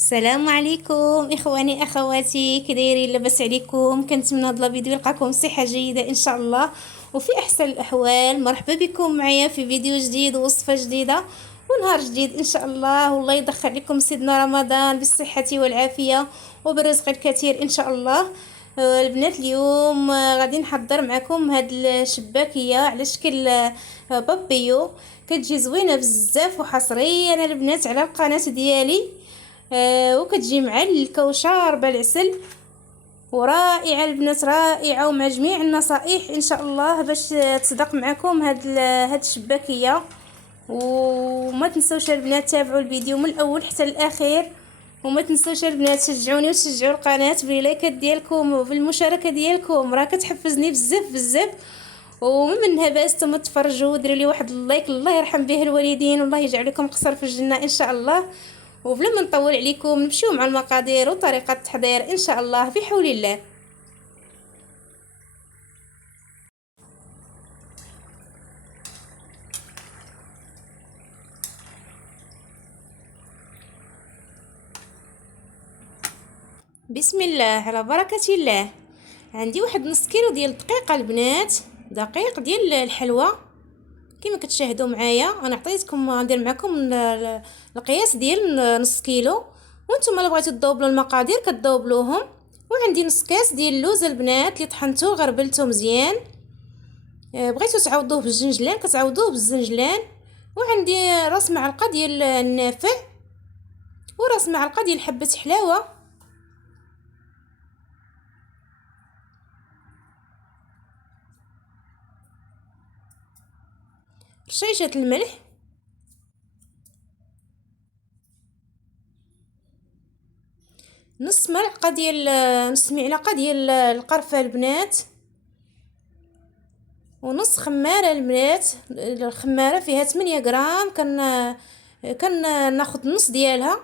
السلام عليكم اخواني اخواتي، كي دايرين؟ لاباس عليكم؟ كنتمنى هاد الفيديو يلقاكم صحه جيده ان شاء الله وفي احسن الاحوال. مرحبا بكم معايا في فيديو جديد ووصفه جديده ونهار جديد ان شاء الله. والله يدخل لكم سيدنا رمضان بالصحه والعافيه وبالرزق الكثير ان شاء الله. البنات اليوم غادي نحضر معكم هاد الشباكيه على شكل بابيو. كتجي زوينه بزاف وحصريا البنات على القناه ديالي. وكتجي مع الكوشار بالعسل، ورائعه البنات، رائعه ومع جميع النصائح ان شاء الله باش تصدق معكم هاد الشباكيه. وما تنسوش البنات تابعوا الفيديو من الاول حتى الاخير، وما تنسوش البنات تشجعوني وتشجعوا القناه باللايكات ديالكم وبالمشاركه ديالكم، راه كتحفزني بزاف بزاف. ومن منها باش نتوما تفرجوا وديروا لي واحد اللايك، الله يرحم به الوالدين والله يجعل لكم قصر في الجنه ان شاء الله. وبلا ما نطول عليكم نمشيو مع المقادير وطريقه التحضير ان شاء الله بحول الله. بسم الله على بركه الله. عندي واحد نص كيلو ديال الدقيق البنات، دقيق ديال الحلوى كما كتشاهدوا معايا. انا عطيتكم ندير معكم القياس ديال نص كيلو، وانتم الا بغيتوا تذوبلوا المقادير كتذوبلوهم. وعندي نص كاس ديال اللوز البنات اللي طحنته غربلته مزيان. بغيتوا تعوضوه بالزنجلان كتعوضوه بالزنجلان. وعندي راس معلقه ديال النافع وراس معلقه ديال حبه حلاوه. رشيشه الملح. نص ملعقه ديال نص معلقه ديال القرفه البنات. ونص خماره البنات، الخماره فيها 8 غرام، كان ناخذ نص ديالها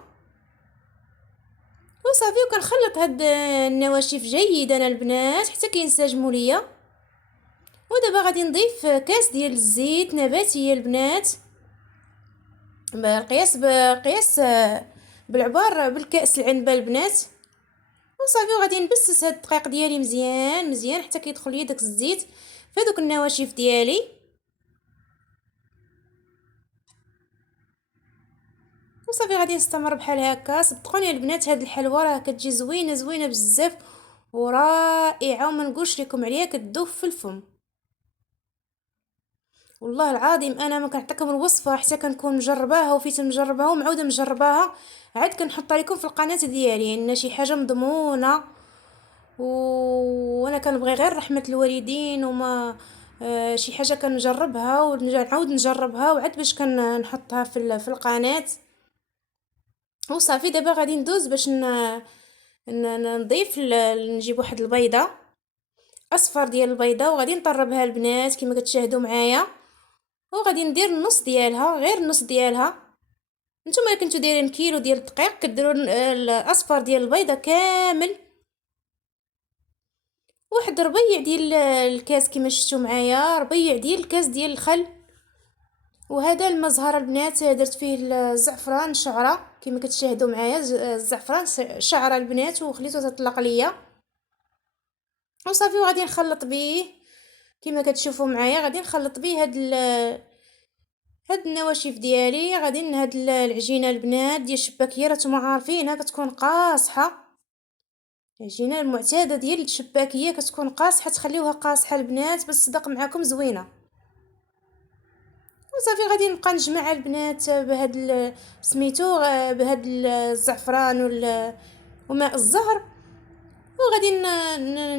وصافي. وكنخلط هاد النواشف جيدا البنات حتى كينسجموا ليا. ودابا غادي نضيف كاس ديال الزيت نباتي البنات، بقياس بالعبار بالكاس العنبه البنات. وصافي وغادي نبسس هاد الدقيق ديالي مزيان مزيان حتى كيدخل لي داك الزيت في هذوك النواشف ديالي. وصافي غادي نستمر بحال هكا. صدقوني البنات هاد الحلوه راه كتجي زوينه زوينه بزاف ورائعه وما نقولش لكم عليها، كتذوب في الفم. والله العظيم انا ما كنعطيكم الوصفه حتى كنكون مجرباها وفيت مجرباها ومعوده مجرباها، عاد كنحطها لكم في القناه ديالي ان شي حاجه مضمونه. وانا كنبغي غير رحمه الوالدين وما شي حاجه كنجربها ونعاود نجربها وعاد باش كنحطها في القناه. وصافي دابا غادي ندوز باش نضيف نجيب واحد البيضه اصفر ديال البيضه وغادي نطربها البنات كما كتشاهدوا معايا. وغادي ندير النص ديالها، غير النص ديالها. نتوما الا كنتو دايرين كيلو ديال الدقيق كديروا الاصفر ديال البيضه كامل. واحد ربيع ديال الكاس كما شفتوا معايا، ربيع ديال الكاس ديال الخل. وهذا المزهر البنات درت فيه الزعفران شعره كما كتشاهدوا معايا، الزعفران شعره البنات وخليته تطلق ليا. وصافي وغادي نخلط به كما كتشوفوا معايا. غادي نخلط به هاد النواشف ديالي. غادي هاد العجينه البنات ديال الشباكيه راه عارفينها كتكون قاصحه، العجينه المعتاده ديال الشباكيه كتكون قاصحه، تخليوها قاصحه البنات باش تصدق معكم زوينه. وصافي غادي نبقى نجمع البنات بهاد سميتو بهاد الزعفران وماء الزهر. وغادي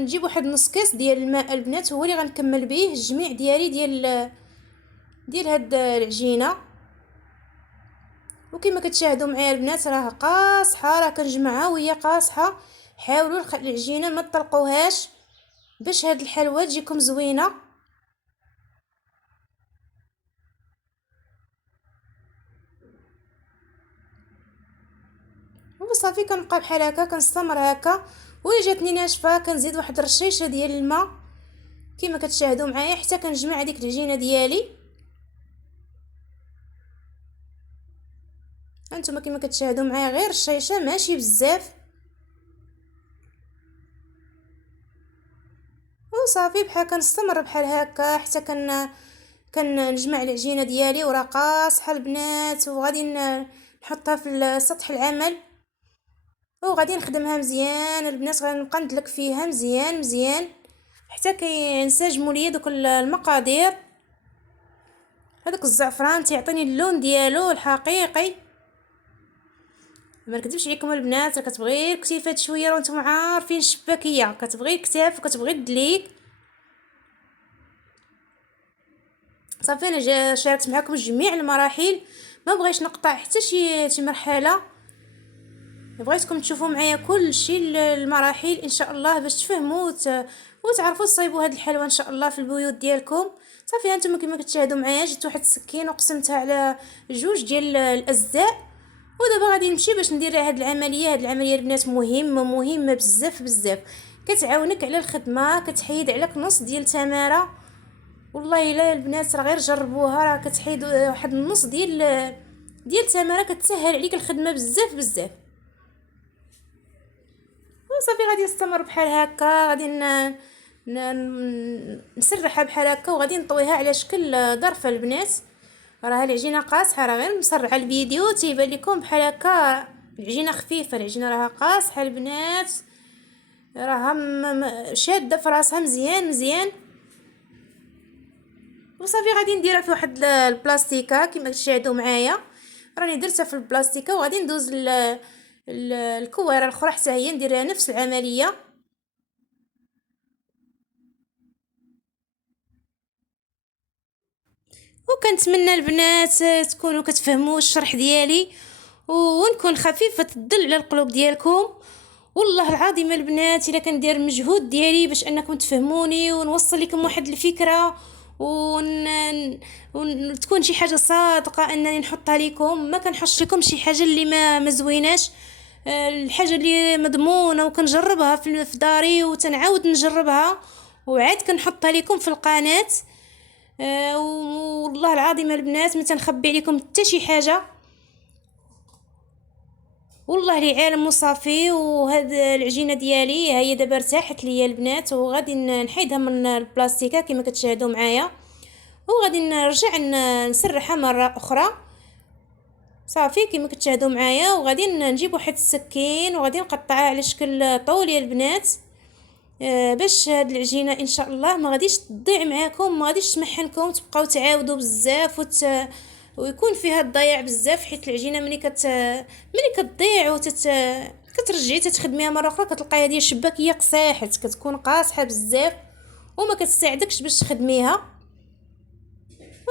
نجيب واحد نص كاس ديال الماء البنات هو اللي غنكمل به الجميع ديالي ديال هاد العجينه. وكما كتشاهدوا معايا البنات راه قاصحه، راه كنجمعها وهي قاصحه. حاولوا العجينه ما تطلقوهاش باش هاد الحلوه تجيكم زوينه. وصافي كنبقى بحال هكا كنستمر هكا. ولا جاتني ناشفه كنزيد واحد الرشيشه ديال الماء كما كتشاهدوا معايا حتى كنجمع هذيك العجينه ديالي. هانتوما كما كتشاهدوا معايا غير الشيشه ماشي بزاف، وصافي بحال كنستمر بحال هكا حتى كنجمع العجينه ديالي وراه قاصحه البنات، وغادي نحطها في سطح العمل وغادي نخدمها مزيان البنات. غنبقى ندلك فيها مزيان مزيان حتى كينسجموا ليا دوك المقادير. هذاك الزعفران تيعطيني اللون ديالو الحقيقي، ما نكذبش عليكم البنات، كتبغي الكتيفات شويه، وانتم عارفين الشباكيه كتبغي الكتاف وكتبغي الدليك. صافي انا شاركت معكم جميع المراحل، ما بغيتش نقطع حتى شي مرحله، بغيتكم تشوفوا معايا كل شيء المراحل ان شاء الله باش تفهموا وتعرفوا تصايبوا هاد الحلوى ان شاء الله في البيوت ديالكم. صافي هانتوما كما كتشاهدوا معايا جبت واحد السكين وقسمتها على جوج ديال الاجزاء، ودابا غادي نمشي باش ندير هاد العمليه. هاد العمليه البنات مهمه بزاف بزاف، كتعاونك على الخدمه، كتحيد عليك نص ديال التماره. والله الا البنات راه غير جربوها، راه كتحيد واحد النص ديال التماره، كتسهل عليك الخدمه بزاف بزاف. وصافي غادي نستمر بحال هكا، غادي نسرحها بحال هكا وغادي نطويها على شكل ظرفه البنات. راه العجينه قاصحه، راه غير مسرعه الفيديو تيبان لكم بحال هكا العجينه خفيفه، العجينه راها قاصحه البنات، راها شاده في راسها مزيان مزيان. وصافي غادي نديرها في واحد البلاستيكه كما تشاهدوا معايا، راني درتها في البلاستيكه وغادي ندوز الكويره الاخرى حتى هي نديرها نفس العمليه. وكنتمنى البنات تكونوا كتفهموا الشرح ديالي ونكون خفيفه الظل على القلوب ديالكم. والله العظيم البنات الا كندير المجهود ديالي باش انكم تفهموني ونوصل لكم واحد الفكره وتكون شي حاجه صادقه انني نحطها لكم، ما كنحطش لكم شي حاجه اللي ما زويناش. الحاجه اللي مضمونه وكنجربها في داري وتنعاود نجربها وعاد كنحطها لكم في القناه. والله العظيم البنات ما تنخبي عليكم حتى شي حاجه، والله لي عالم وصافي. وهاد العجينه ديالي هي دابا ارتاحت ليا البنات، وغادي نحيدها من البلاستيكه كما كتشاهدوا معايا، وغادي نرجع نسرحها مره اخرى. صافي كما كتشاهدوا معايا، وغادي نجيب واحد السكين وغادي نقطعها على شكل طول البنات، باش هاد العجينه ان شاء الله ما غاديش تضيع معاكم، ما غاديش تمحنكم تبقاو تعاودوا بزاف ويكون فيها الضياع بزاف، حيت العجينه ملي كتضيع كترجعي تخدميها مره اخرى كتلقايها ديال الشباكيه قساحت، كتكون قاصحه بزاف وما كتساعدكش باش تخدميها.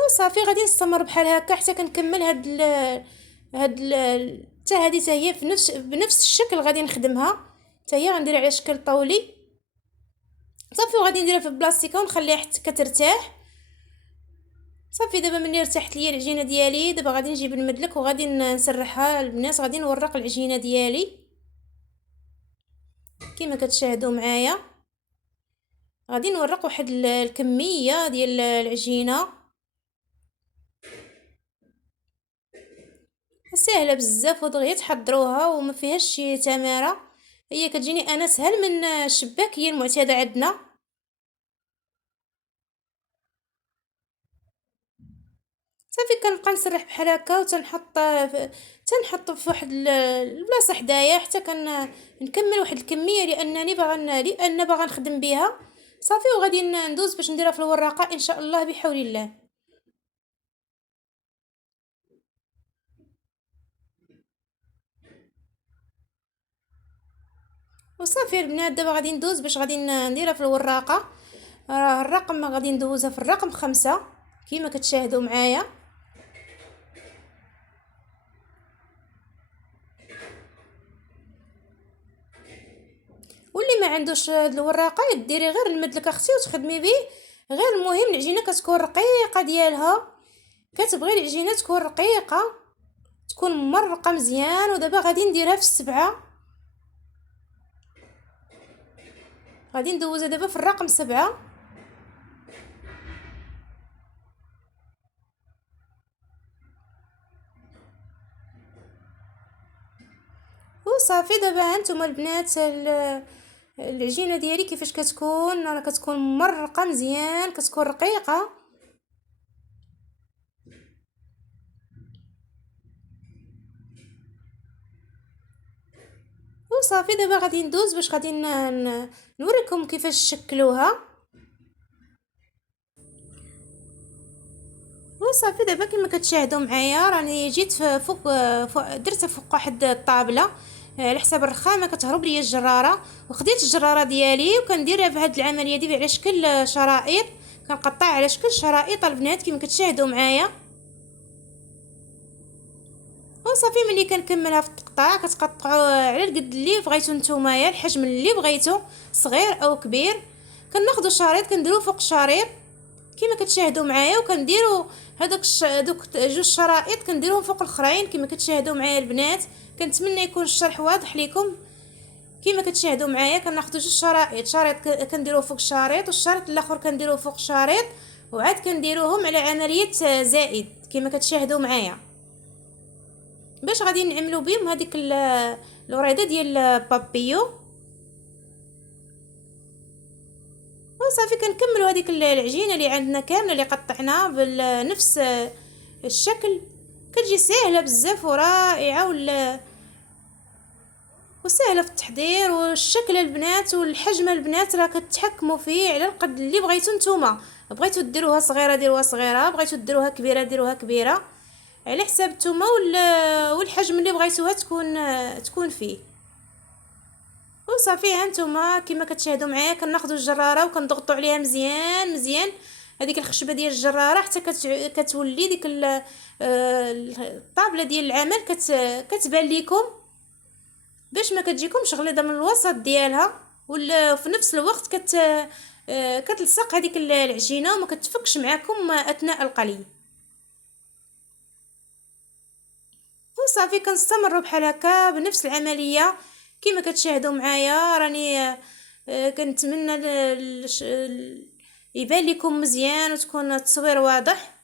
وصافي غادي نستمر بحال هكا حتى كنكمل حتى هذه هي بنفس الشكل غادي نخدمها، حتى هي غندير على شكل طولي. صافي وغادي نديرها في البلاستيكه ونخليها حتى كترتاح. صافي دابا ملي ارتاحت ليا العجينه ديالي، دابا غادي نجيب المدلك وغادي نسرحها البنات، غادي نورق العجينه ديالي كما كتشاهدوا معايا. غادي نورق واحد الكميه ديال العجينه سهله بزاف ودغيا تحضروها وما فيهاش شي تماره، هي كتجيني انا سهل من الشباكيه المعتاده عندنا. صافي كنبقى نسرح بحال هكا تنحط في واحد البلاصه حدايا حتى نكمل واحد الكميه لان باغا نخدم بها. صافي وغادي ندوز باش نديرها في الوراقه ان شاء الله بحول الله. وصافي البنات دابا غادي ندوز باش غادي نديرها في الوراقه. راه الرقم غادي ندوزها في الرقم 5 كما كتشاهدوا معايا. واللي ما عندوش هاد الوراقه ديري غير المدلك اختي وتخدمي به، غير المهم العجينه كتكون رقيقه ديالها، كتبغي العجينه تكون رقيقه تكون ممرقه مزيان. ودابا غادي نديرها في 7، غادي ندوزها دابا في الرقم 7. وصافي دابا هانتوما البنات العجينه ديالي كيفاش كتكون، راه كتكون مرقه مزيان، كتكون رقيقه. وصافي دابا غادي ندوز باش غادي نوريكم كيفاش شكلوها. وصافي دابا كما كتشاهدوا معايا راني جيت فوق درتها فوق واحد الطابله على حساب الرخامه كتهرب ليا الجراره، وخديت الجراره ديالي وكنديرها بهاد العمليه دي على شكل شرائط، كنقطع على شكل شرائط البنات كما كتشاهدوا معايا. وصافي ملي كنكملها في التقطاع كتقطعوا على القد اللي بغيتو نتوما، الحجم اللي بغيتو صغير او كبير. كناخذوا شريط كنديروه فوق شريط كما كتشاهدوا معايا، وكنديروا دوك جوج شرائط كنديروهم فوق الاخرين كما كتشاهدوا معايا البنات. كنتمنى يكون الشرح واضح لكم. كما كتشاهدوا معايا كناخذوا جوج شرائط، شريط كنديروه فوق شريط والشريط الاخر كنديروه فوق شريط، وعاد كنديروهم على عمليه زائد كما كتشاهدوا معايا، باش غادي نعملوا بهم هذيك الوريده ديال البابيو. وصافي كنكملوا هذيك العجينه اللي عندنا كامله اللي قطعناها بنفس الشكل. كتجي سهله بزاف ورائعه وسهله في التحضير، والشكل البنات والحجم البنات راه كتحكموا فيه على القد اللي بغيتو نتوما. بغيتو ديروها صغيره ديروها صغيره، بغيتو ديروها كبيره ديروها كبيره، على حساب نتوما والحجم اللي بغيتوها تكون فيه. وصافي هانتوما كما كتشاهدوا معايا كناخذوا الجراره وكنضغطوا عليها مزيان مزيان، هذيك الخشبه ديال الجراره حتى كتولي ديك الطابله ديال العمل كتبان لكم، باش ما كتجيكمش غليظه من الوسط ديالها، وفي نفس الوقت كتلصق هذيك العجينه وما كتفكش معكم اثناء القلي. وصافي كنستمروا بحال هكا بنفس العمليه كما كتشاهدوا معايا. راني كنتمنى يبان لكم مزيان وتكون التصوير واضح.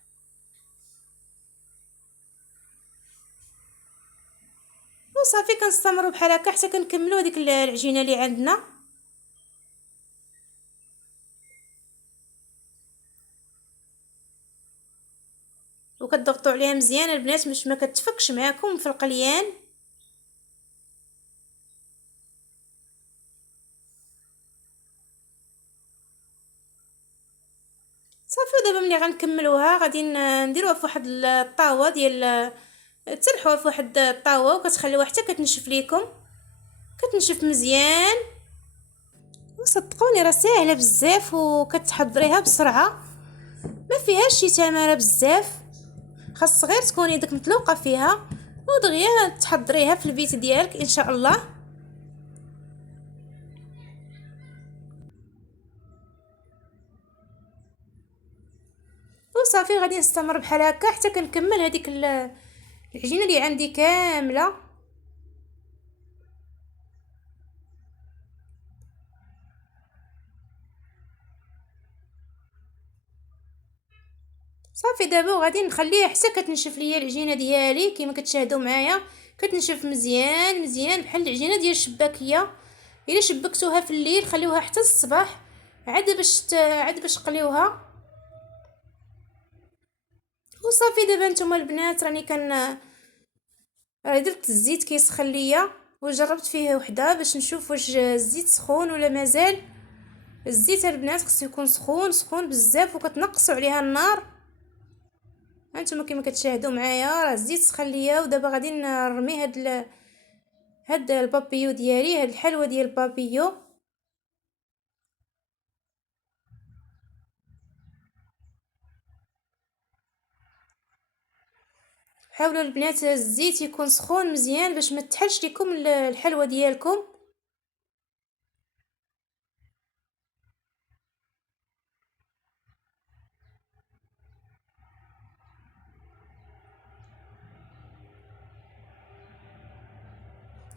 وصافي كنستمروا بحال هكا حتى كنكملوا ديك العجينه اللي عندنا. وكتضغطوا عليها مزيان البنات باش ما كتفكش معكم في القليان. صافي دابا ملي غنكملوها غادي نديروها في واحد الطاوه ديال تسرحوها في واحد الطاوه وكتخليوها حتى كتنشف ليكم، كتنشف مزيان. وصدقوني راه ساهله بزاف وكتحضريها بسرعه، ما فيهاش شي تماره بزاف، خاص غير تكوني داك مطلوقه فيها ودغيا تحضريها في البيت ديالك ان شاء الله. وصافي غادي نستمر بحال هكا حتى كنكمل هذيك العجينه اللي عندي كامله. صافي دابا وغادي نخليها حتى كتنشف ليا العجينه ديالي كما كتشاهدوا معايا، كتنشف مزيان مزيان بحال العجينه ديال الشباكيه. الا شبكتوها في الليل خليوها حتى الصباح عاد باش قليوها. وصافي دابا نتوما البنات راني درت الزيت كيسخن ليا وجربت فيه وحده باش نشوف واش الزيت سخون ولا مازال. الزيت البنات خصو يكون سخون سخون بزاف وكتنقصوا عليها النار. هانتوما كما كتشاهدوا معايا راه الزيت سخن ليا، ودابا غادي نرمي هاد البابيو ديالي، هاد الحلوه ديال البابيو. حاولوا البنات الزيت يكون سخون مزيان باش ما تحلش لكم الحلوه ديالكم.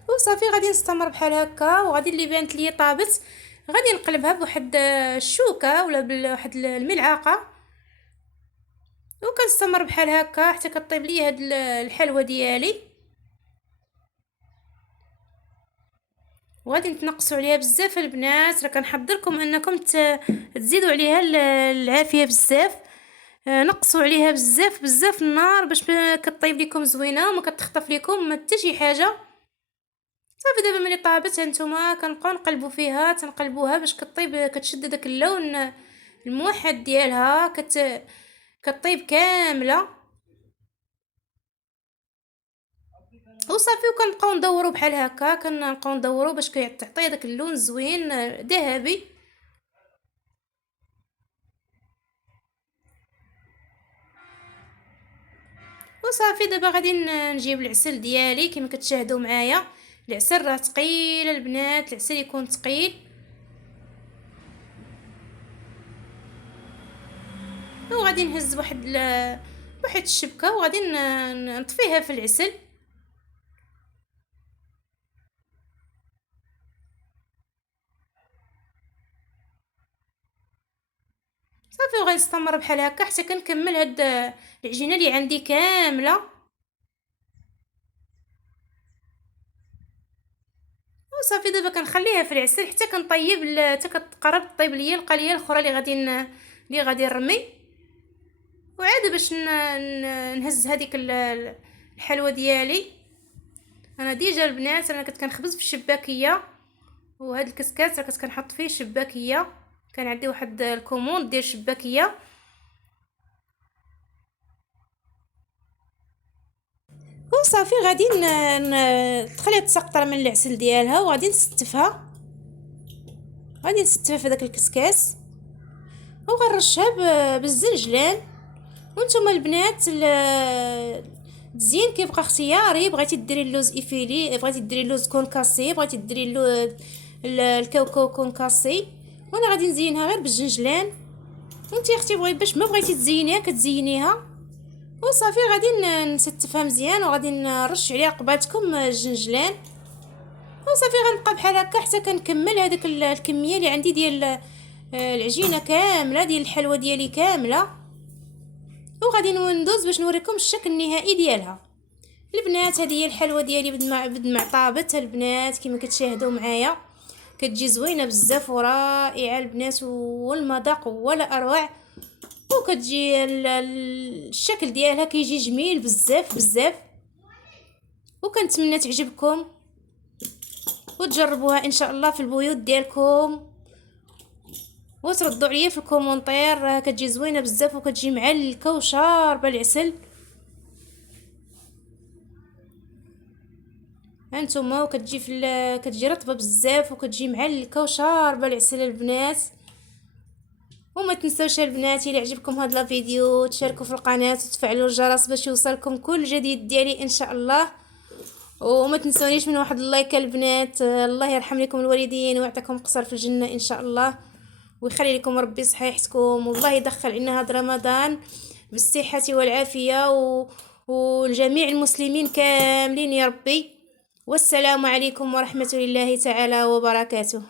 وصافي غادي نستمر بحال هكا، وغادي اللي بانت لي طابت غادي نقلبها بواحد الشوكه ولا بواحد الملعقه، وكنستمر بحال هكا حتى كطيب لي هاد الحلوه ديالي. وغادي نتنقصوا عليها بزاف البنات. راه كنحضر لكم انكم تزيدوا عليها العافيه بزاف. نقصوا عليها بزاف بزاف النار باش كطيب لكم زوينه وما كتخطف لكم ما حتى شي حاجه. صافي دابا ملي طابت هانتوما كنبقاو نقلبوا فيها تنقلبوها باش كطيب كتشد داك اللون الموحد ديالها كطيب كامله. وصافي وكنبقاو ندوروا بحال هكا كنبقاو ندوروا باش كيعطي داك اللون زوين ذهبي. وصافي دابا غادي نجيب العسل ديالي كما كتشاهدوا معايا. العسل راه ثقيل البنات، العسل يكون ثقيل. وغادي نهز واحد الشبكه وغادي نطفيها في العسل. صافي وغادي نستمر بحال هكا حتى كنكمل هاد العجينه اللي عندي كامله. وصافي دابا كنخليها في العسل حتى كنطيب حتى كتقرب طيب ليا القليه الاخرى اللي غادي نرمي. وعاد باش نهز هذيك الحلوه ديالي. انا ديجا البنات انا كنت كنخبز في الشباكيه، وهاد الكسكاس راه كنت كنحط فيه شباكيه. كان عندي واحد الكوموند ديال شباكيه. وصافي غادي تخليها تسقطر من العسل ديالها وغادي نستفها. غادي نستفها في داك الكسكاس وغنرشها بالزنجلان. وانتم البنات التزيين كيبقى اختياري. بغيتي ديري اللوز افيلي، بغيتي ديري اللوز كونكاسي، بغيتي ديري الكاوكاو كونكاسي. وانا غادي نزينها غير بالجنجلان. وانتي اختي باش ما بغيتي تزينيها كتزينيها. وصافي غادي نستفها مزيان وغادي نرش عليها قبالتكم الجنجلان. وصافي غنبقى بحال هكا حتى كنكمل هذيك الكميه اللي عندي ديال العجينه كامله ديال الحلوه ديالي كامله. وغادي ندوز باش نوريكم الشكل النهائي ديالها. البنات هذه هي الحلوه ديالي بد ما طابت البنات كما كتشاهدوا معايا. كتجي زوينه بزاف ورائعه البنات والمذاق ولا اروع. وكتجي الشكل ديالها كيجي جميل بزاف بزاف. وكنتمنى تعجبكم وتجربوها ان شاء الله في البيوت ديالكم وتردوا عليا في الكومونتير. راه كتجي زوينه بزاف وكتجي معلكه وشاربه العسل. هانتوما وكتجي كتجي رطبه بزاف وكتجي معلكه وشاربه العسل البنات. وما تنسوش البنات الى عجبكم هذا الفيديو تشاركوا في القناه وتفعلوا الجرس باش يوصلكم كل جديد ديالي ان شاء الله. وما تنسونيش من واحد اللايك البنات. الله يرحم لكم الوالدين ويعطيكم قصر في الجنه ان شاء الله ويخلي لكم ربي صحيحتكم. والله يدخل علينا هذا رمضان بالصحه والعافيه والجميع المسلمين كاملين يا ربي. والسلام عليكم ورحمه الله تعالى وبركاته.